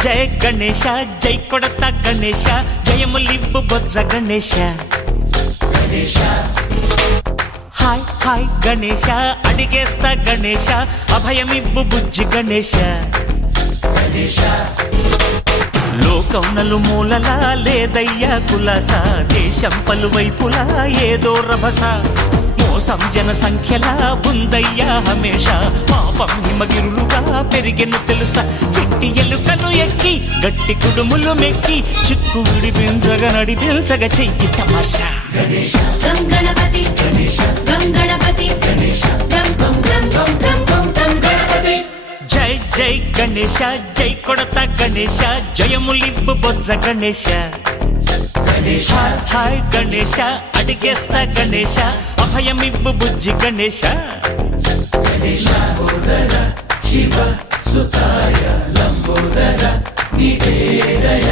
జయ గణేశ జై కొడత గణేశ జయములివ్వు బొజ్జ Ganesha hi hi Ganesha అడిగేస్తా Ganesha అభయమివ్వు బుజ్జి గణేశ లోకం నలుమూలలా లేదయ్యా కులాస దేశం పలువైపులా ఏదో రభస మోసం జన సంఖ్యలా ఉందయ్యా హమేష పాపం హిమగిరులుగా పెరిగెను తెలుసా చిట్టి ఎలుకలు ఎక్కి గట్టి కుడుములు మెక్కి చిక్కు విడిపించగా నడిపించగా చెయ్యి తమాషా గం గణపతి గం గణపతి గం గం గం గం గం గం గం గణపతి జై జై గణేశ జై కొడత గణేశ జయములివ్వు బొజ్జ గణేశ హాయ్ హాయ్ గణేశ అడిగేస్తా గణేశ అభయమివ్వు బుజ్జి గణేశ శివ సుతాయ లంబోదర నివేదయ